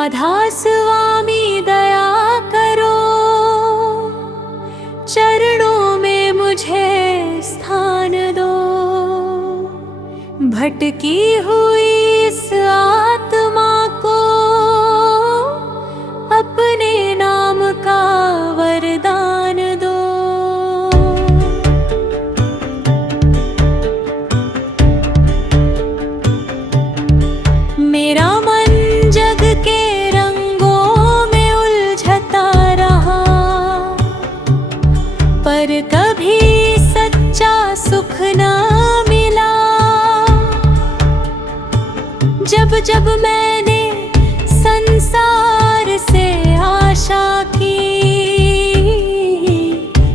राधा स्वामी दया करो, चरणों में मुझे स्थान दो। भटकी हुई इस आत्मा को अपने नाम का वरदान दो। मेरा मन जग के रंगों में उलझता रहा, पर कभी सच्चा सुख ना मिला। जब जब मैंने संसार से आशा की,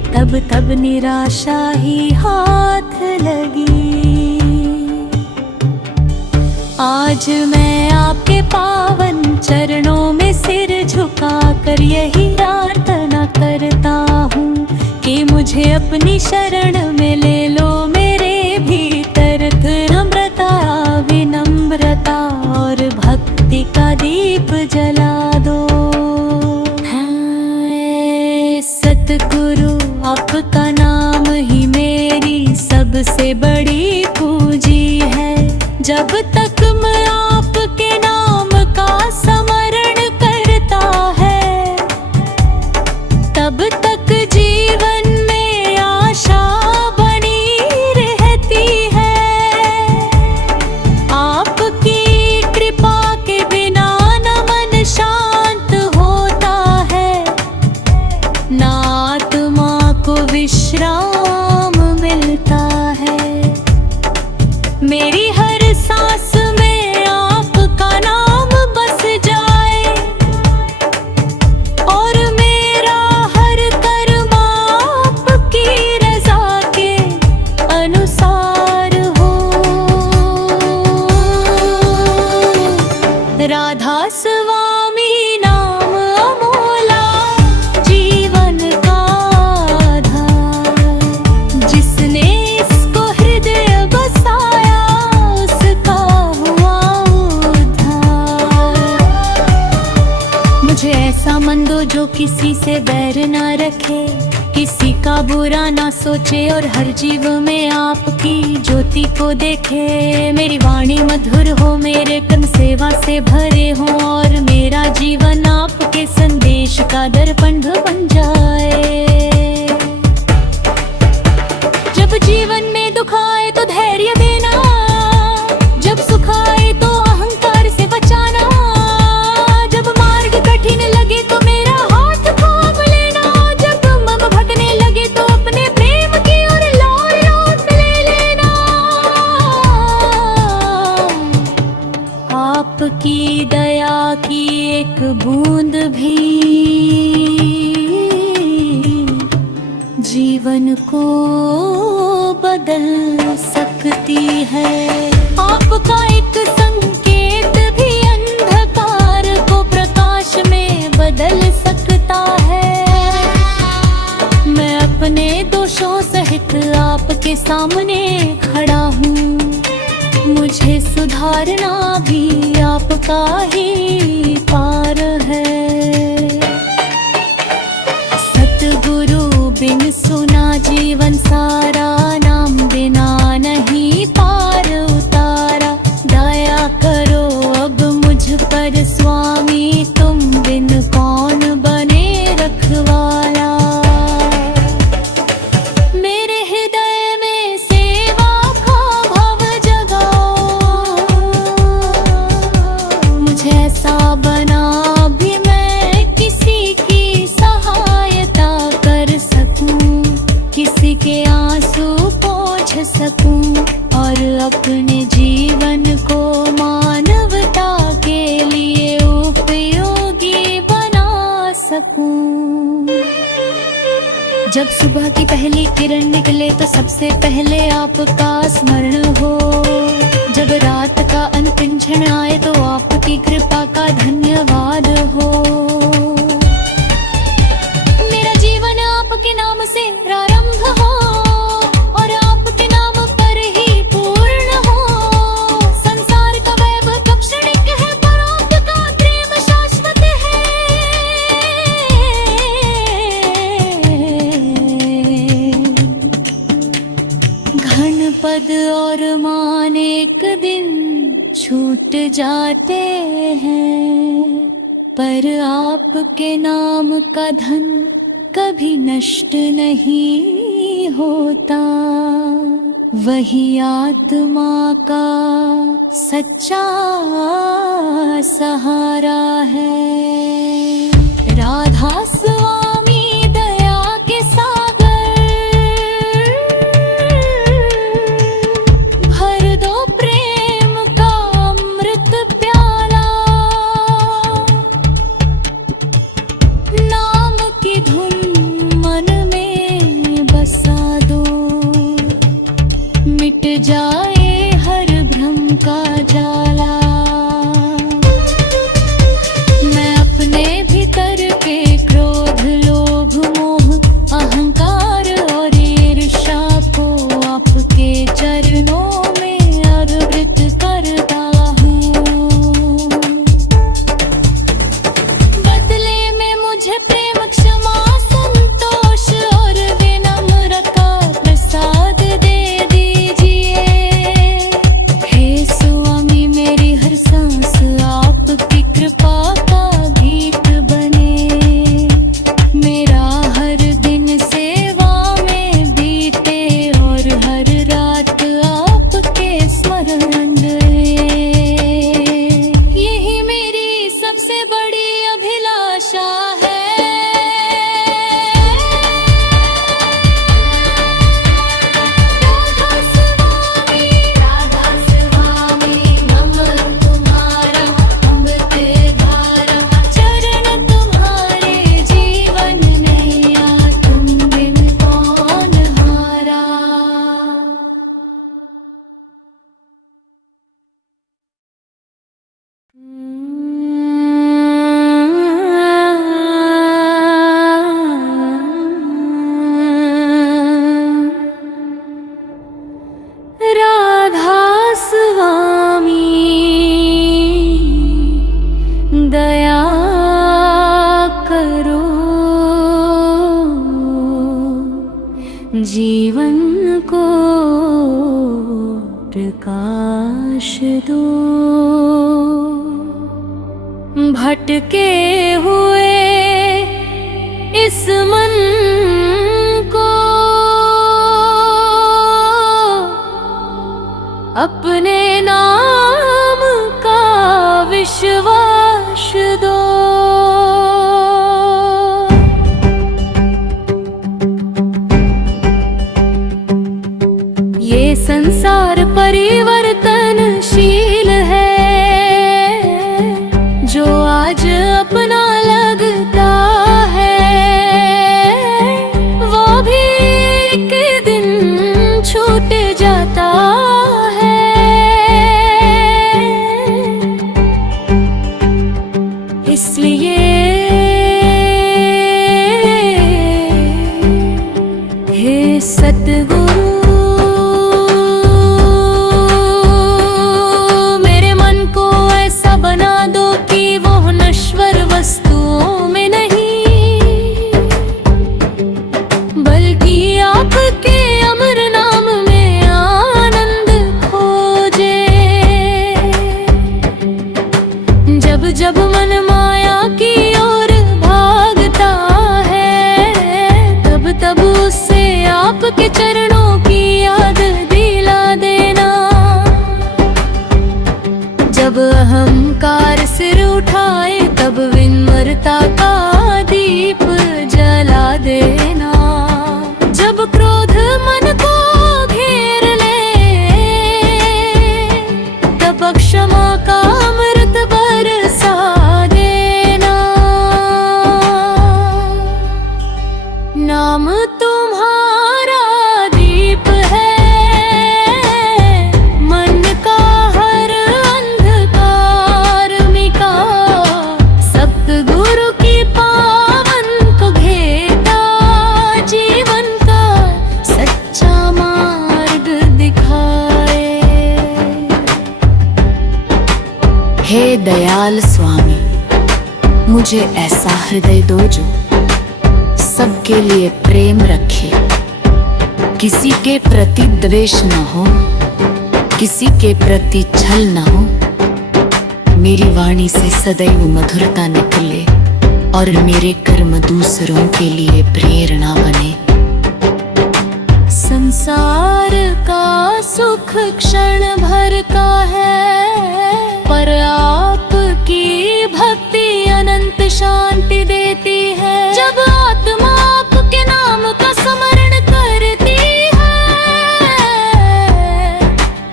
तब तब निराशा ही हाथ लगी। आज मैं आपके पावन चरणों में सिर झुकाकर यही प्रार्थना करता हूँ कि मुझे अपनी शरण में ले लो। मेरे भीतर नम्रता, विनम्रता और भक्ति का दीप जला दो। सतगुरु आपका नाम ही मेरी सबसे बड़ी पूंजी है। जब तक मैं आपके नाम का स्मरण करता है, तब तक जीवन में आशा बनी रहती है। आपकी कृपा के बिना न मन शांत होता है, न आत्मा को विश्राम मिलता है। मेरी हर सांस में आपका नाम बस जाए, और मेरा हर कर्म आपकी रज़ा के अनुसार हो। राधा स्वामी नाम अमोला, जीवन का आधार। जिसने इसको हृदय बसाया, उसका हुआ उद्धार। मुझे ऐसा मन दो जो किसी से बैर ना रखे, किसी का बुरा ना सोचे और हर जीव में आपकी ज्योति को देखे। मेरी वाणी मधुर हो, मेरे कर्म सेवा से भरे हो, और मेरा जीवन आपके संदेश का दर्पण बन जाए। जब जीवन में दुख आए तो धैर्य देना, जब सुख आए तो अहंकार से बचाना। जब मार्ग कठिन लगे तो मेरा हाथ थाम लेना, जब मन भटकने लगे तो अपने प्रेम की ओर लौट ले लेना। आपकी दया की एक बूंद भी जीवन को बदल सकती है। आपका एक संकेत भी अंधकार को प्रकाश में बदल सकता है। मैं अपने दोषों सहित आपके सामने खड़ा हूँ, मुझे सुधारना भी आपका ही पार है। सतगुरु बिन सुना जीवन सारा, नाम बिना नहीं पार उतारा। दया करो अब मुझ पर स्वामी, तुम बिन कौन बने रखवाला। मेरे हृदय में सेवा का भाव जगाओ, मुझे ऐसा बना भी मैं किसी की सहायता कर सकूं, किसी के आंसू पोंछ सकूं, और अपने जीवन को मानवता के लिए उपयोगी बना सकूं। जब सुबह की पहली किरण निकले तो सबसे पहले आपका स्मरण हो। जब रात का अंतिम क्षण आए तो आपकी कृपा का धन्यवाद हो। मेरा जीवन आपके नाम से प्रारंभ हो, और आपके नाम पर ही पूर्ण हो। संसार का वैभव कब क्षणिक है, पर आपका प्रेम शाश्वत छूट जाते हैं, पर आपके नाम का धन कभी नष्ट नहीं होता। वही आत्मा का सच्चा सहारा है। राधा स्वामी दया के सागर, भर दो प्रेम का अमृत प्याला। नाम की धुन मन में बसा दो, मिट जाए हर भ्रम का जाला। मैं अपने भीतर के क्रोध, लोभ, मोह, अहंकार और ईर्ष्या को आपके चरणों में अर्पित करता हूँ। बदले में मुझे प्रेम, क्षमा, संतोष और विनम्रता प्रसाद दे दीजिए। हे स्वामी, मेरी हर सांस आपकी कृपा का गीत बने। मेरा हर दिन सेवा में बीते और हर रात आपके स्मरण रहे। यही मेरी सबसे बड़ी अभिलाषा है। राधा स्वामी नमः तुम्हारा, अमृत धारा चरण तुम्हारे, जीवन नैया तुम बिन कौन हारा। राधा स्वामी दया करो, जीवन को प्रकाश दो। भटके हुए इस मन को अपने नाम का विश्वास दो। ये संसार परिवर्तनशील है, जो आज अपना लगता है वो भी एक दिन छूट जाता है। इसलिए हे सतगुरु, मेरे मन को ऐसा बना दो कि वो नश्वर वस्तुओं में नहीं, बल्कि आपके अमर नाम में आनंद खोजे। जब जब मन माया की ओर भागता है, तब तब उससे आपके चरणों की याद दिला देना। जब अहंकार सिर उठाए, तब विनम्रता का दीप जला देना। जब क्रोध मन को घेर ले, तब क्षमा का अमृत बरसा देना। नाम तुम्हारा दीप है, मन का हर अंधकार मिटा। सतगुरु की पावन को घेता, जीवन का सच्चा मार्ग दिखाए। हे दयाल स्वामी, मुझे ऐसा हृदय दो जो सबके लिए प्रेम रखे, किसी के प्रति द्वेष न हो, किसी के प्रति छल न हो, मेरी वाणी से सदैव मधुरता निकले और मेरे कर्म दूसरों के लिए प्रेरणा बने। संसार का सुख क्षण भर का है, पर आपकी भक्ति अनंत शांति देती है। जब आत्मा आपके नाम का स्मरण करती है,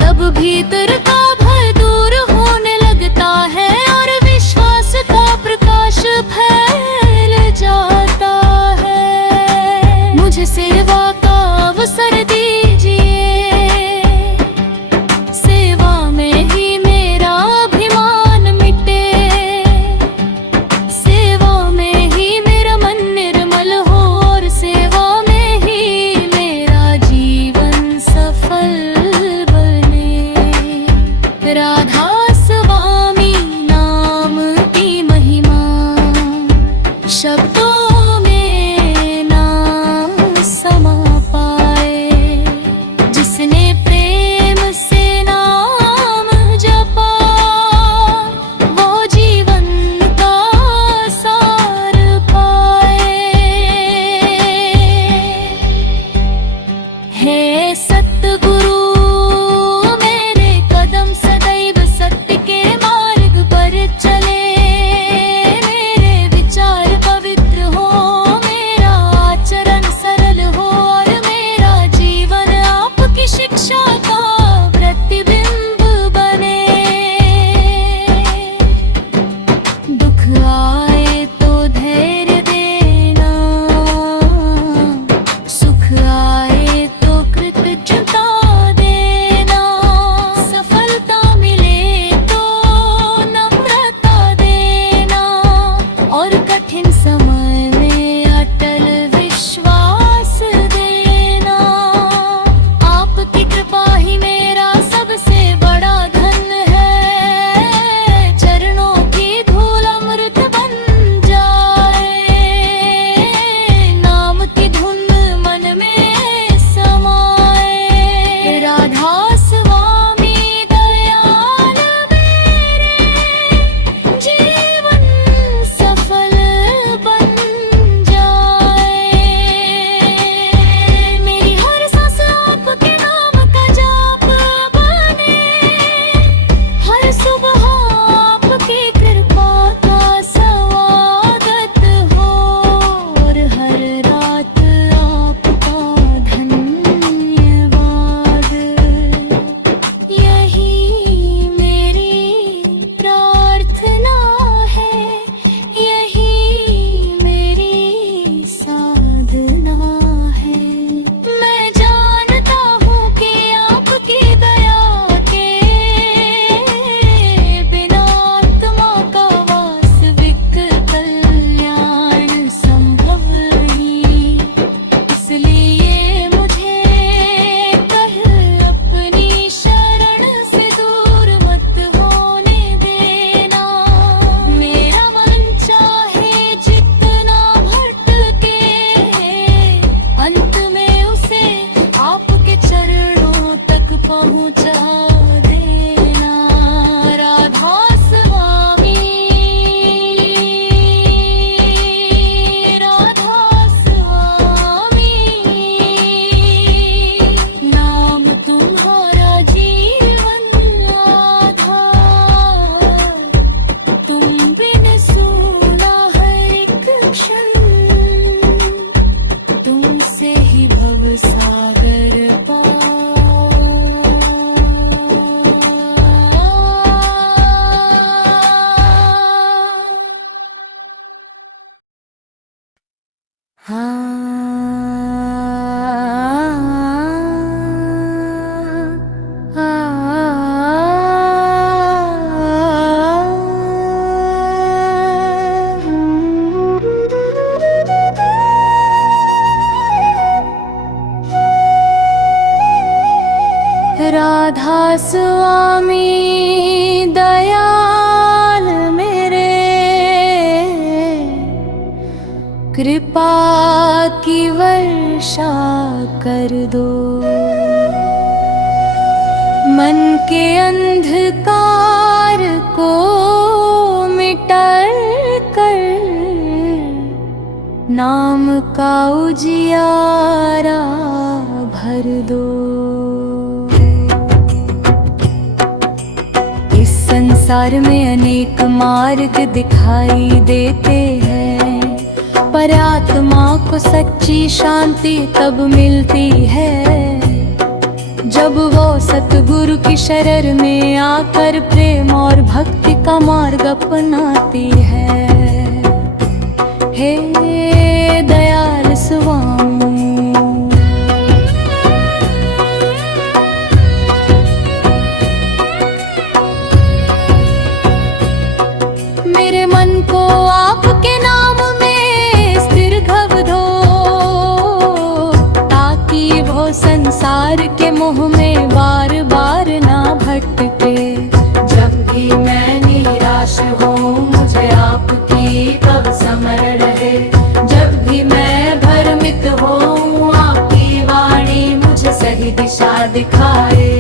तब भीतर का भय दूर होने लगता है और विश्वास का प्रकाश फैल जाता है। मुझे सेवा का अवसर दीजिए, सेवा में ही मेरा अभिमान मिटे, सेवा में ही मेरा मन निर्मल हो और सेवा में ही मेरा जीवन सफल बने। राधा स्वामी नाम की महिमा शब्दों में ना समा पाए। जिसने प्रेम से नाम जपा, वो जीवन का सार पाए। हे सतगुरु, मेरे कदम सदैव सत्य के मार्ग पर चले। मेरे विचार पवित्र हो, मेरा आचरण सरल हो और मेरा जीवन आपकी शिक्षा का प्रतिबिंब बने। दुख आए तो धैर्य देना, सुख आए तो कृतज्ञता देना, सफलता मिले तो नम्रता देना और कठिन समय में अटल विश्वास देना। आपकी कृपा ही मेरा सबसे बड़ा धन है। चरणों की धूल अमृत बन जाए, नाम की धुन मन में समाए। राधा स्वामी दयाल मेरे, जीवन सफल बन जाए। मेरी हर सांस आपके नाम का जाप बने, हर सुबह आपकी कृपा का स्वागत हो और हर रात आपका धन्यवाद। यही मेरी प्रार्थना है, यही मेरी साधना है। मैं जानता हूँ कि आपकी दया के बिना आत्मा का वास्तविक कल्याण संभव नहीं। इसलिए मुझे कल अपनी शरण से दूर मत होने देना। मेरा मन चाहे जितना भटके, अंत में उसे आपके चरणों तक पहुँचा देना। राधा स्वामी, राधा स्वामी, नाम तुम्हारा जीवन आधार। तुम बिन सूना हर एक क्षण, तुमसे ही भव सागर पार। राधा स्वामी दयाल मेरे, कृपा की वर्षा कर दो। मन के अंधकार को नाम का उजियारा भर दो। इस संसार में अनेक मार्ग दिखाई देते हैं, पर आत्मा को सच्ची शांति तब मिलती है जब वो सतगुरु की शरण में आकर प्रेम और भक्ति का मार्ग अपनाती है। हे दयाल स्वामी, मेरे मन को आपके नाम में स्थिर कर दो, ताकि वो संसार के मोह में बार बार ना भटके। जब भी मैं निराश हूँ मुझे आपकी तब स्मरण रहे, जब भी मैं भ्रमित हूँ आपकी वाणी मुझे सही दिशा दिखाए।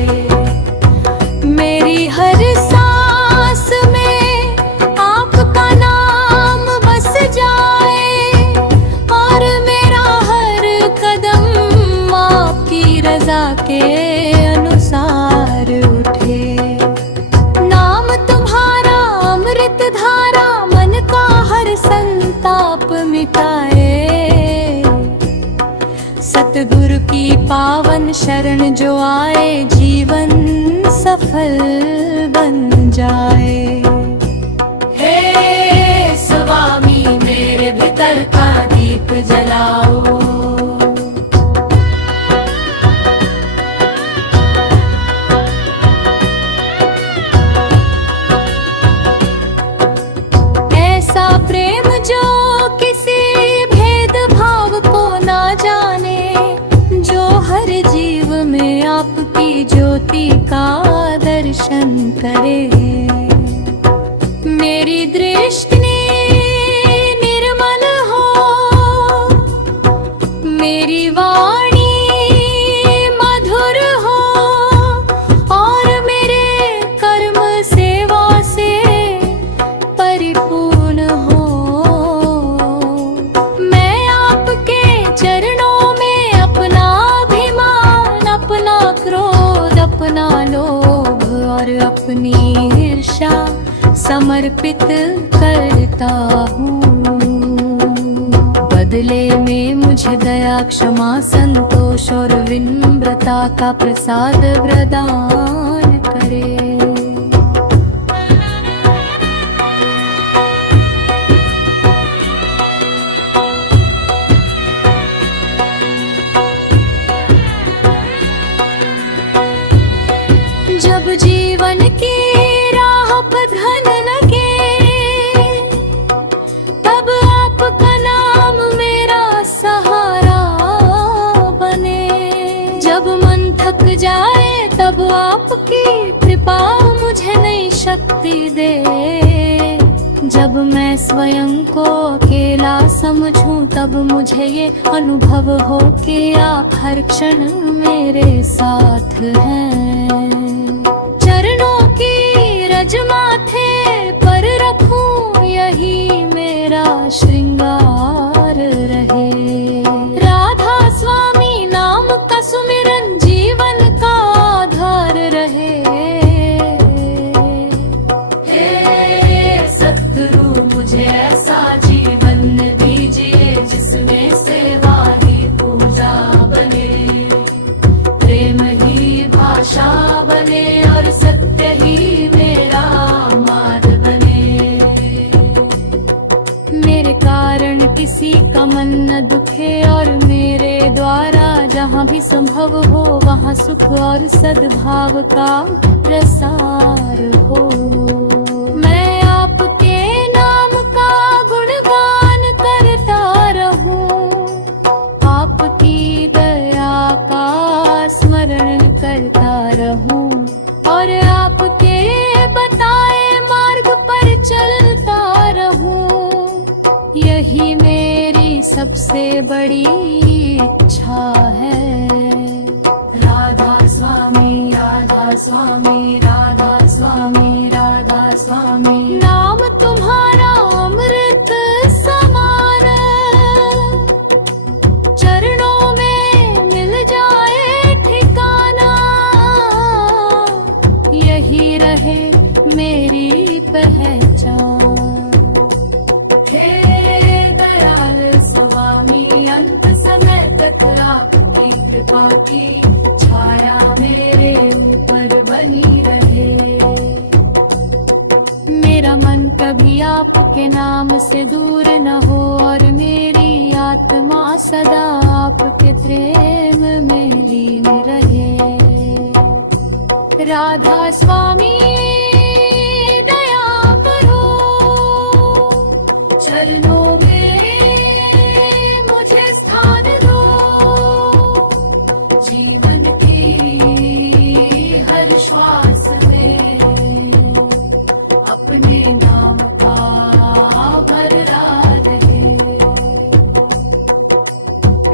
मेरी हर सांस में आपका नाम बस जाए और मेरा हर कदम आपकी रजा के अनुसार उठे। नाम तुम्हारा अमृत धारा मन का हर संताप मिटाए। सतगुरु की पावन शरण जो आए जीवन सफल बन जाए। हे स्वामी मेरे भीतर का दीप जलाओ, ऐसा प्रेम जो किसी भेदभाव को ना जाने, जो हर जीव में आपकी ज्योति का दर्शन करे। मेरी दृष्टि निर्मल हो, मेरी वाणी मधुर हो और मेरे कर्म सेवा से परिपूर्ण हो। मैं आपके चरणों में अपना अभिमान, अपना क्रोध, अपना लोभ और अपनी ईर्ष्या समर्पित करता हूँ। बदले में मुझे दया, क्षमा, संतोष और विनम्रता का प्रसाद प्रदान करे। जब जीवन की राह पर धन लगे, तब आपका नाम मेरा सहारा बने। जब मन थक जाए तब आपकी कृपा मुझे नई शक्ति दे। जब मैं स्वयं को अकेला समझूं तब मुझे ये अनुभव हो कि आप हर क्षण मेरे साथ हैं। चरणों की रज माथे पर रखूं यही मेरा श्रृंगार रहे। राधा स्वामी नाम का सुमिरन जीवन का आधार रहे। हे सतगुरु मुझे ऐसा जीवन दीजिए जिसमें सेवा ही पूजा बने, प्रेम ही भाषा बने और सत्य ही मेरा मार्ग बने। मेरे कारण किसी का मन न दुखे और मेरे द्वारा जहाँ भी संभव हो वहाँ सुख और सद्भाव का प्रसार हो। मैं आपके नाम का गुणगान करता रहूं, आपकी दया का स्मरण करता रहूं और आपके बताए मार्ग पर चलता रहूं। यही मेरी सबसे बड़ी इच्छा है। राधा स्वामी, राधा स्वामी, राधा स्वामी, राधा स्वामी। नाम तुम्हारा अमृत समान, कृपा की छाया मेरे ऊपर बनी रहे। मेरा मन कभी आपके नाम से दूर न हो और मेरी आत्मा सदा आपके प्रेम में लीन रहे। राधा स्वामी दया करो, चरणों में मुझे स्थान दो। जीवन की हर श्वास में अपने नाम का भररा रहे।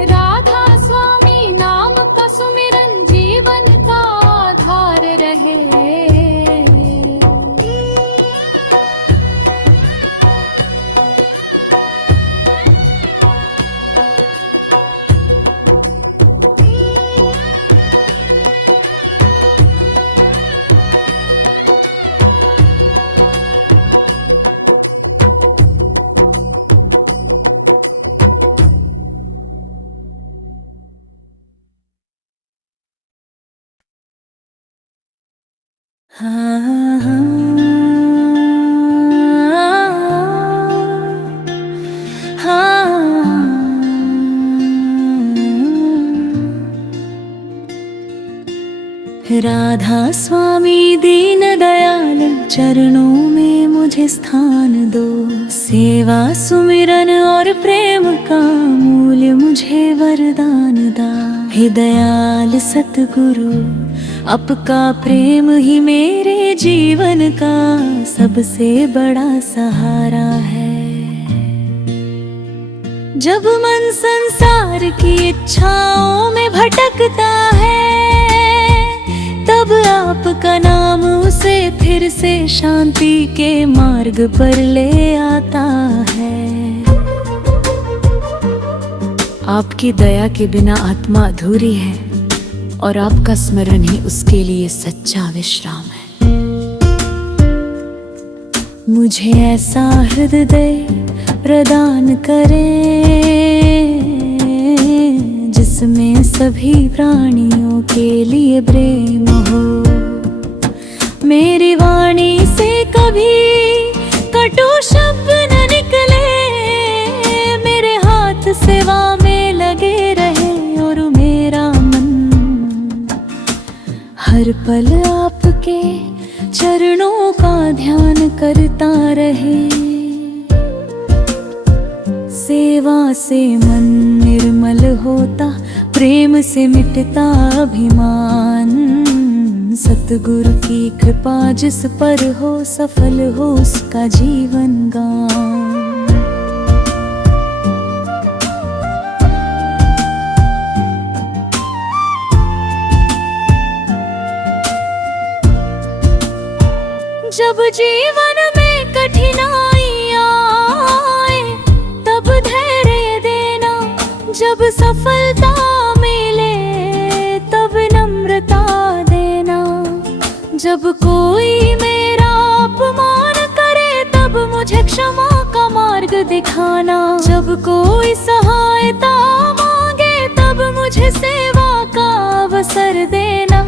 राधा स्वामी नाम का सुमिरन जीवन का आधार रहे। राधा स्वामी दीन दयाल चरणों में मुझे स्थान दो। सेवा सुमिरन और प्रेम का मूल्य मुझे वरदान दा। हे दयाल सतगुरु आपका प्रेम ही मेरे जीवन का सबसे बड़ा सहारा है। जब मन संसार की इच्छाओं में भटकता है तब आपका नाम उसे फिर से शांति के मार्ग पर ले आता है। आपकी दया के बिना आत्मा अधूरी है और आपका स्मरण ही उसके लिए सच्चा विश्राम है। मुझे ऐसा हृदय प्रदान करें जिसमें सभी प्राणियों के लिए प्रेम हो। मेरी वाणी से कभी कटु शब्द न निकले, मेरे हाथ सेवा में लगे रहे और मेरा मन हर पल आपके चरणों का ध्यान करता रहे। सेवा से मन निर्मल होता, प्रेम से मिटता अभिमान। सतगुरु की कृपा जिस पर हो सफल हो उसका जीवन गान। जब जीवन में कठिनाइयाँ आए तब धैर्य देना, जब सफलता मिले तब नम्रता देना। जब कोई मेरा अपमान करे तब मुझे क्षमा का मार्ग दिखाना। जब कोई सहायता मांगे तब मुझे सेवा का अवसर देना।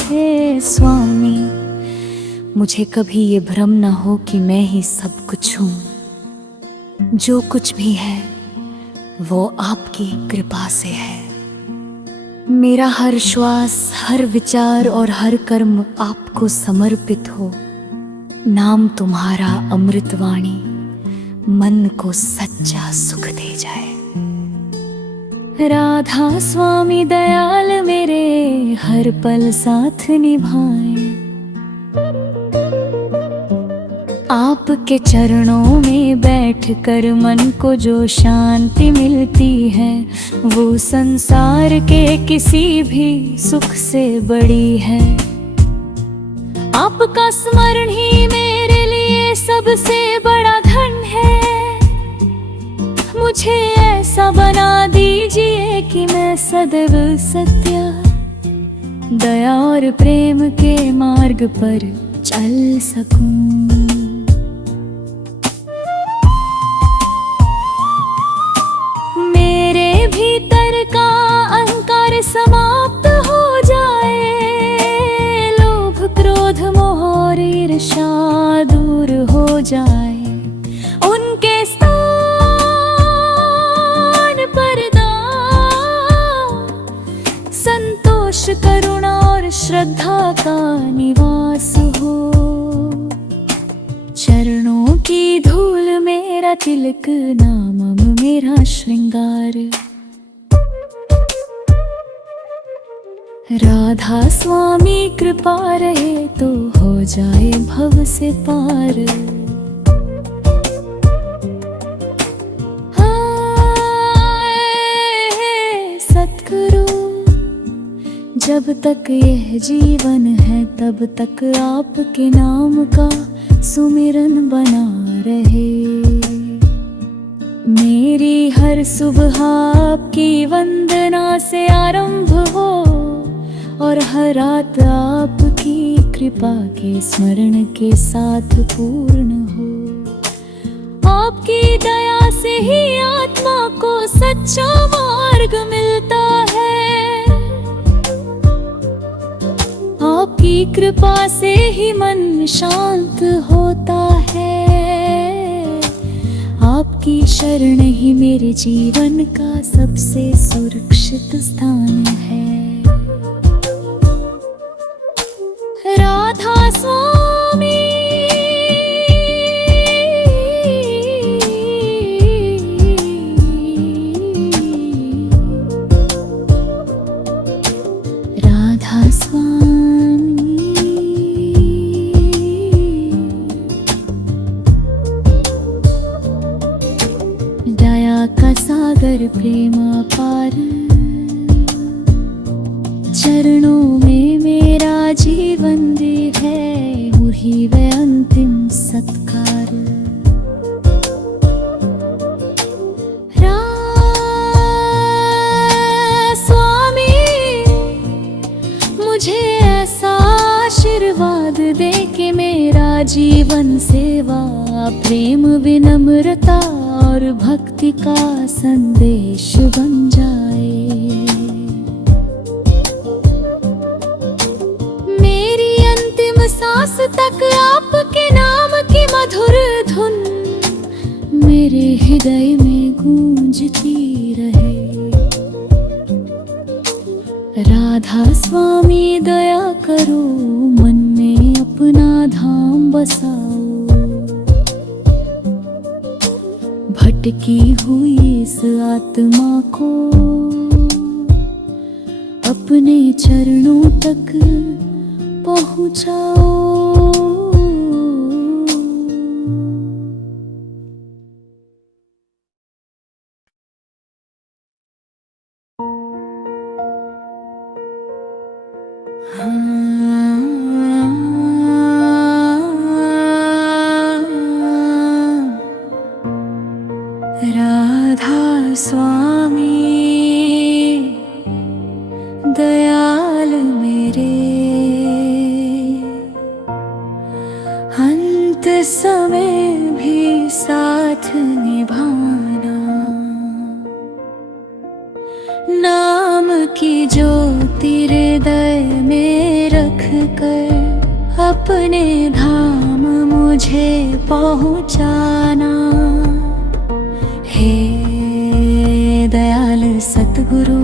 हे स्वामी मुझे कभी ये भ्रम न हो कि मैं ही सब कुछ हूँ। जो कुछ भी है वो आपकी कृपा से है। मेरा हर श्वास, हर विचार और हर कर्म आपको समर्पित हो। नाम तुम्हारा अमृतवाणी मन को सच्चा सुख दे जाए। राधा स्वामी दयाल मेरे हर पल साथ निभाए। आपके चरणों में बैठकर मन को जो शांति मिलती है वो संसार के किसी भी सुख से बड़ी है। आपका स्मरण ही मेरे लिए सबसे बड़ा धन है। मुझे ऐसा बना दीजिए कि मैं सदैव सत्य, दया और प्रेम के मार्ग पर चल सकूं। भीतर का श्रद्धा का निवास हो। चरणों की धूल मेरा तिलक, नाम मेरा श्रृंगार। राधा स्वामी कृपा रहे तो हो जाए भव से पार। सतगुरु, जब तक यह जीवन है तब तक आपके नाम का सुमिरन बना रहे। मेरी हर सुबह आपकी वंदना से आरंभ हो और हर रात आपकी कृपा के स्मरण के साथ पूर्ण हो। आपकी दया से ही आत्मा को सच्चा मार्ग मिलता है। आपकी कृपा से ही मन शांत होता है। आपकी शरण ही मेरे जीवन का सबसे सुरक्षित स्थान है। राधा स्वामी, राधा स्वामी। दया का सागर प्रेम अपार, चरणों में मेरा जीवन दे है वही वे अंतिम सत्कार। स्वामी, मुझे ऐसा आशीर्वाद दे कि मेरा जीवन सेवा, प्रेम, विनम्रता और भक्ति का संदेश बन जाए। सांस तक आपके नाम की मधुर धुन मेरे हृदय में गूंजती रहे। राधा स्वामी दया करो, मन में अपना धाम बसाओ। भटकी हुई इस आत्मा को अपने चरणों तक पहुँचाओ। राधा स्वामी दयाल मेरे, अंत समय भी साथ निभाना। नाम की ज्योति हृदय में रख कर अपने धाम मुझे पहुँचाना। हे दयाल सतगुरु,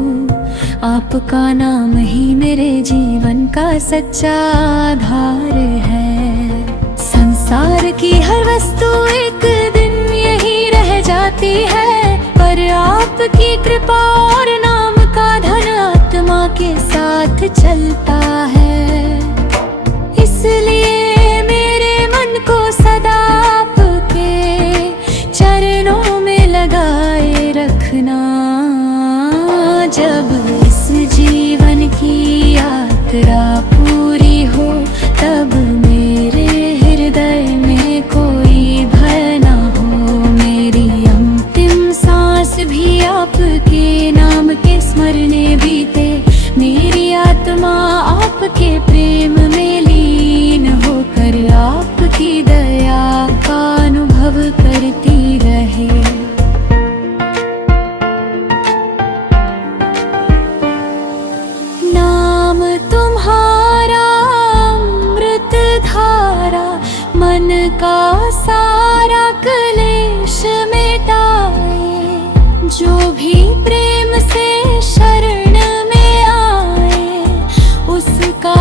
आपका नाम ही मेरे जीवन का सच्चा आधार है। संसार की हर वस्तु एक दिन यही रह जाती है, पर आपकी कृपा और नाम का धन आत्मा के साथ चलता है। इसलिए मेरे मन को सदा आपके चरणों में लगाए रखना। जब इस जीवन की यात्रा पूरी हो तब मेरे हृदय में कोई भय ना हो। मेरी अंतिम सांस भी आपके नाम के स्मरणे बीते। मेरी आत्मा आपके प्रेम में लीन होकर आपकी दया का अनुभव करती रहे। तुम्हारा अमृत धारा मन का सारा क्लेश मिटाए। जो भी प्रेम से शरण में आए उसका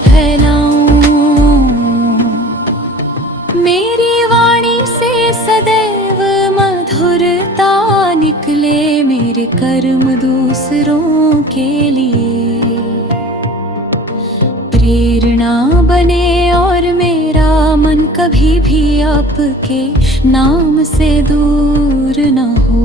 फैलाऊं। मेरी वाणी से सदैव मधुरता निकले, मेरे कर्म दूसरों के लिए प्रेरणा बने और मेरा मन कभी भी आपके नाम से दूर न हो।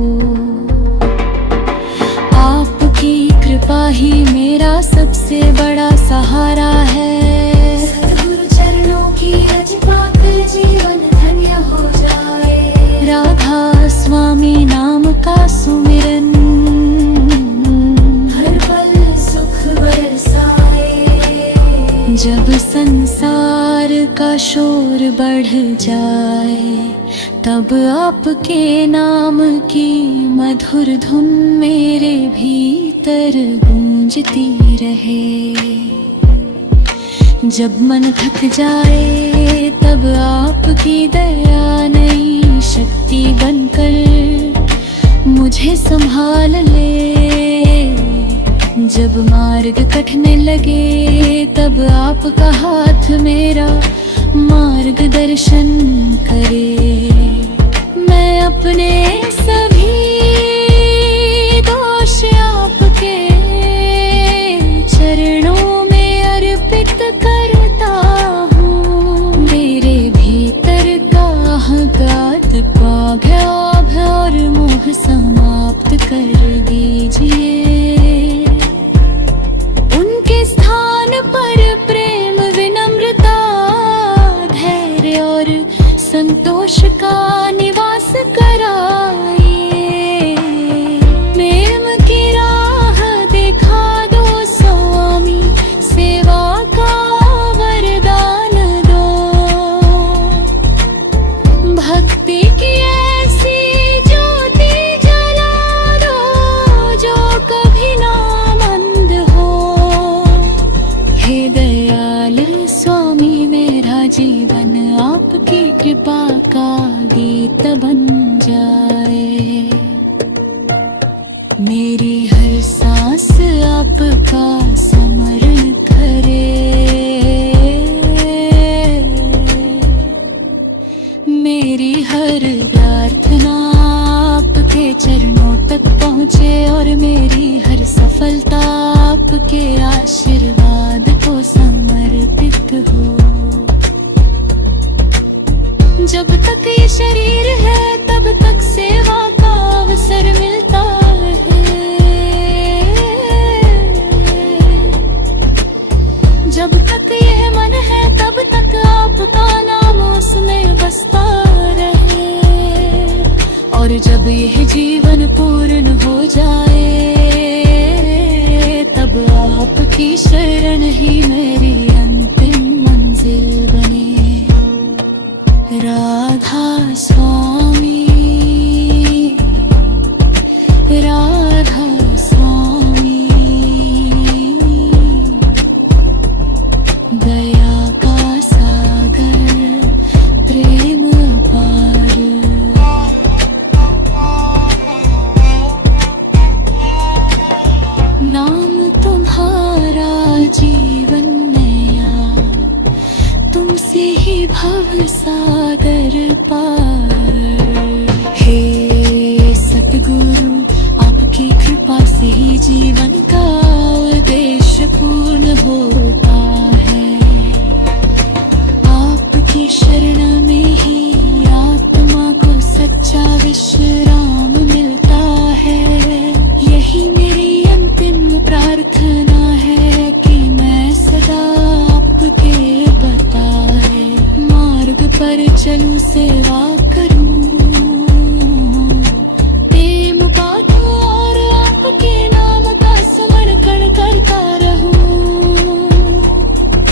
आपकी कृपा ही मेरा सबसे बड़ा सहारा है। सद्गुरु चरणों की रज पाकर जीवन धन्य हो जाए। राधा स्वामी नाम का सुमिरन हर पल सुख बरसाए। जब संसार का शोर बढ़ जाए, तब आपके नाम की मधुर धुन मेरे भीतर गूंजती रहे। जब मन थक जाए, तब आपकी दया नई शक्ति बनकर मुझे संभाल ले। जब मार्ग कटने लगे, तब आपका हाथ मेरा मार्गदर्शन करे। मैं अपने सभी दोष आपके चरणों में अर्पित करता हूँ। मेरे भीतर का अहंकार पाप और मोह समाप्त कर दीजिए। उनके स्थान पर प्रेम, विनम्रता, धैर्य और संतोष का निवास कराइए। प्रेम की राह दिखा दो स्वामी, सेवा का वरदान दो। भक्ति की ऐसी ज्योति जला दो जो कभी ना मंद हो। हे दयाल स्वामी, मेरा जीवन आपकी कृपा का गीत बन जाए। मेरी हर सांस आपका स्मरण करे। मेरी हर प्रार्थना आपके चरणों तक पहुँचे और मेरी हर सफलता आपके आशीर्वाद को समर्पित हो। जब तक ये शरीर है, तब तक सेवा का अवसर मिलता है। जब तक यह मन है, तब तक आपका नाम उसमें बसता रहे। और जब यह जीवन पूर्ण हो जाए, तब आपकी शरण ही मेरी अंतिम मंजिल बने। राधा स्वामी, राधा स्वामी, दया का सागर, प्रेम अपार। नाम तुम्हारा जीवन नया, तुमसे ही भव सागर पार। हे सतगुरु, आपकी कृपा से ही जीवन का उद्देश्य पूर्ण होता है। आपकी शरण में ही आत्मा को सच्चा विश्राम मिलता है। यही मेरी अंतिम प्रार्थना है कि मैं सदा आपके बताए मार्ग पर चलूं, सेवा करूं, प्रेम बांटूं और आपके नाम का स्मरण करता रहूं।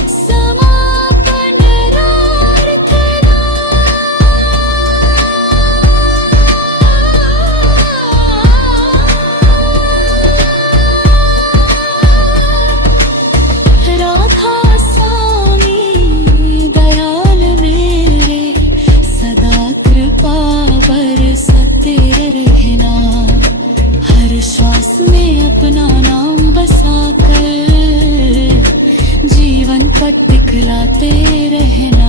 समापन प्रार्थना। राधा स्वामी, दयाल मेरे, सदा कृपा बरसते रहना। हर श्वास में अपना नाम बसा कर जीवन दिखलाते रहना।